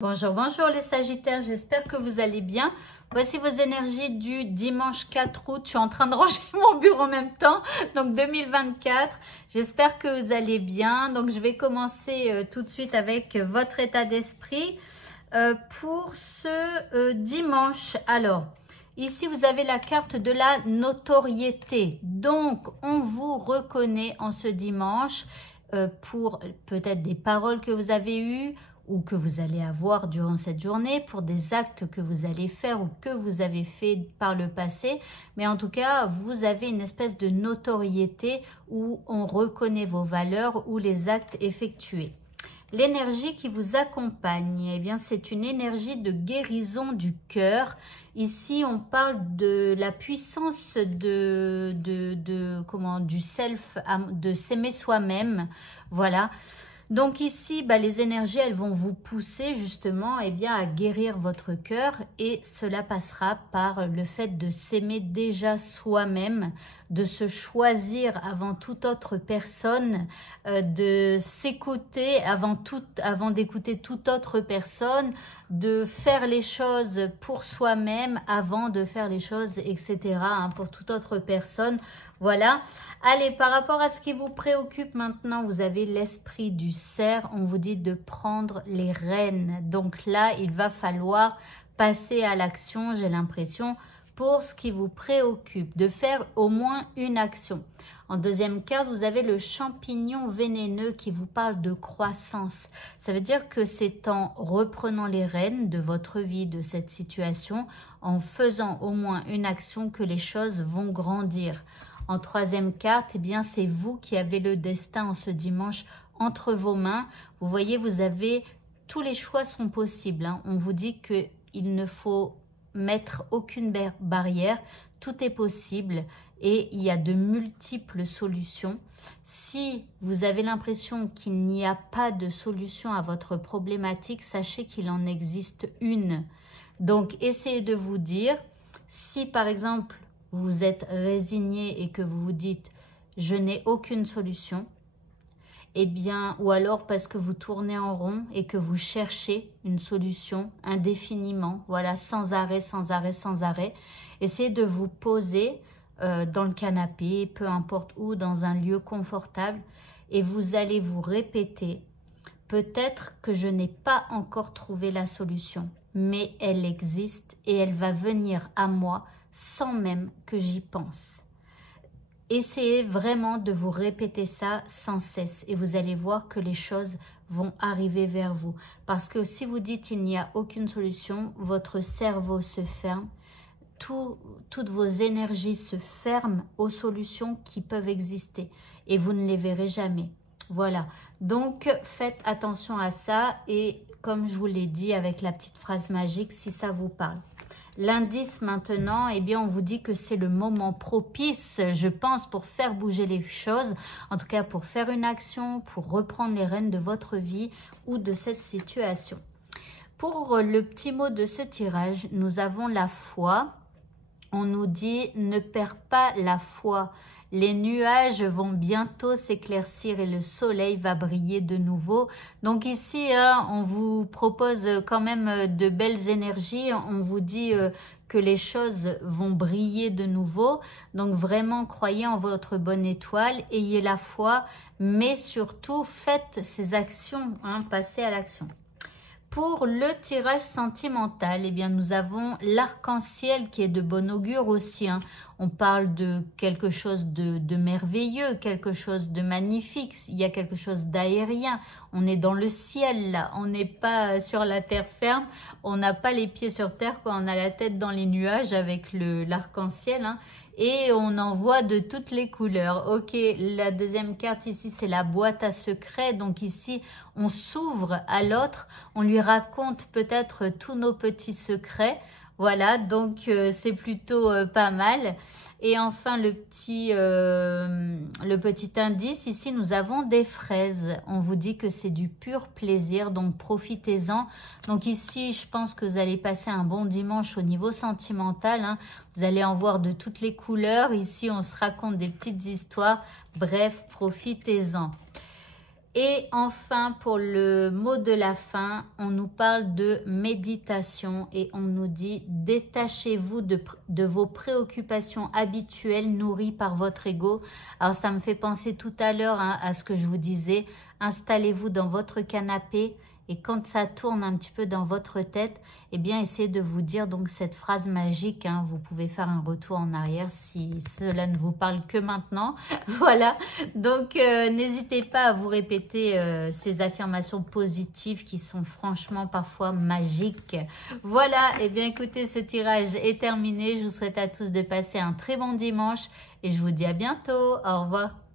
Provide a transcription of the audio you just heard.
Bonjour, bonjour les Sagittaires, j'espère que vous allez bien. Voici vos énergies du dimanche 4 août. Je suis en train de ranger mon bureau en même temps, donc 2024. J'espère que vous allez bien. Donc je vais commencer tout de suite avec votre état d'esprit pour ce dimanche. Alors, ici vous avez la carte de la notoriété. Donc on vous reconnaît en ce dimanche pour peut-être des paroles que vous avez eues, ou que vous allez avoir durant cette journée, pour des actes que vous allez faire ou que vous avez fait par le passé. Mais en tout cas, vous avez une espèce de notoriété où on reconnaît vos valeurs ou les actes effectués. L'énergie qui vous accompagne, eh bien, c'est une énergie de guérison du cœur. Ici, on parle de la puissance du self, de s'aimer soi-même. Voilà. Donc ici, les énergies, elles vont vous pousser justement à guérir votre cœur, et cela passera par le fait de s'aimer déjà soi-même, de se choisir avant toute autre personne, de s'écouter avant d'écouter toute autre personne, de faire les choses pour soi-même avant de faire les choses, etc., pour toute autre personne. Voilà. Allez, par rapport à ce qui vous préoccupe maintenant, vous avez l'esprit du cerf. On vous dit de prendre les rênes. Donc là, il va falloir passer à l'action, j'ai l'impression, pour ce qui vous préoccupe, de faire au moins une action. En deuxième carte, vous avez le champignon vénéneux qui vous parle de croissance. Ça veut dire que c'est en reprenant les rênes de votre vie, de cette situation, en faisant au moins une action, que les choses vont grandir. En troisième carte, eh bien, c'est vous qui avez le destin en ce dimanche entre vos mains. Vous voyez, vous avez, tous les choix sont possibles. On vous dit qu'il ne faut mettre aucune barrière. Tout est possible et il y a de multiples solutions. Si vous avez l'impression qu'il n'y a pas de solution à votre problématique, sachez qu'il en existe une. Donc, essayez de vous dire, si par exemple, vous êtes résigné et que vous vous dites « je n'ai aucune solution », eh bien, ou alors parce que vous tournez en rond et que vous cherchez une solution indéfiniment, voilà, sans arrêt, sans arrêt, sans arrêt, essayez de vous poser dans le canapé, peu importe où, dans un lieu confortable, et vous allez vous répéter « peut-être que je n'ai pas encore trouvé la solution, mais elle existe et elle va venir à moi sans même que j'y pense ». Essayez vraiment de vous répéter ça sans cesse et vous allez voir que les choses vont arriver vers vous. Parce que si vous dites il n'y a aucune solution, votre cerveau se ferme, toutes vos énergies se ferment aux solutions qui peuvent exister et vous ne les verrez jamais. Voilà, donc faites attention à ça, et comme je vous l'ai dit avec la petite phrase magique, si ça vous parle. L'indice maintenant, eh bien, on vous dit que c'est le moment propice, je pense, pour faire bouger les choses, en tout cas pour faire une action, pour reprendre les rênes de votre vie ou de cette situation. Pour le petit mot de ce tirage, nous avons la foi. On nous dit « ne perds pas la foi ». Les nuages vont bientôt s'éclaircir et le soleil va briller de nouveau. Donc ici, on vous propose quand même de belles énergies. On vous dit que les choses vont briller de nouveau. Donc vraiment, croyez en votre bonne étoile, ayez la foi, mais surtout faites ces actions, passez à l'action. Pour le tirage sentimental, eh bien, nous avons l'arc-en-ciel qui est de bon augure aussi. On parle de quelque chose de merveilleux, quelque chose de magnifique. Il y a quelque chose d'aérien. On est dans le ciel là. On n'est pas sur la terre ferme. On n'a pas les pieds sur terre quand on a la tête dans les nuages avec l'arc-en-ciel. Et on en voit de toutes les couleurs. Ok, la deuxième carte ici, c'est la boîte à secrets. Donc ici, on s'ouvre à l'autre. On lui raconte peut-être tous nos petits secrets. Voilà, donc c'est plutôt pas mal. Et enfin, le petit indice, ici, nous avons des fraises. On vous dit que c'est du pur plaisir, donc profitez-en. Donc ici, je pense que vous allez passer un bon dimanche au niveau sentimental. Vous allez en voir de toutes les couleurs. Ici, on se raconte des petites histoires. Bref, profitez-en. Et enfin, pour le mot de la fin, on nous parle de méditation et on nous dit « Détachez-vous de vos préoccupations habituelles nourries par votre ego ». Alors, ça me fait penser tout à l'heure à ce que je vous disais. Installez-vous dans votre canapé et quand ça tourne un petit peu dans votre tête, eh bien, essayez de vous dire donc cette phrase magique. Hein. Vous pouvez faire un retour en arrière si cela ne vous parle que maintenant. Voilà. Donc, n'hésitez pas à vous répéter ces affirmations positives qui sont franchement parfois magiques. Voilà. Eh bien, écoutez, ce tirage est terminé. Je vous souhaite à tous de passer un très bon dimanche et je vous dis à bientôt. Au revoir.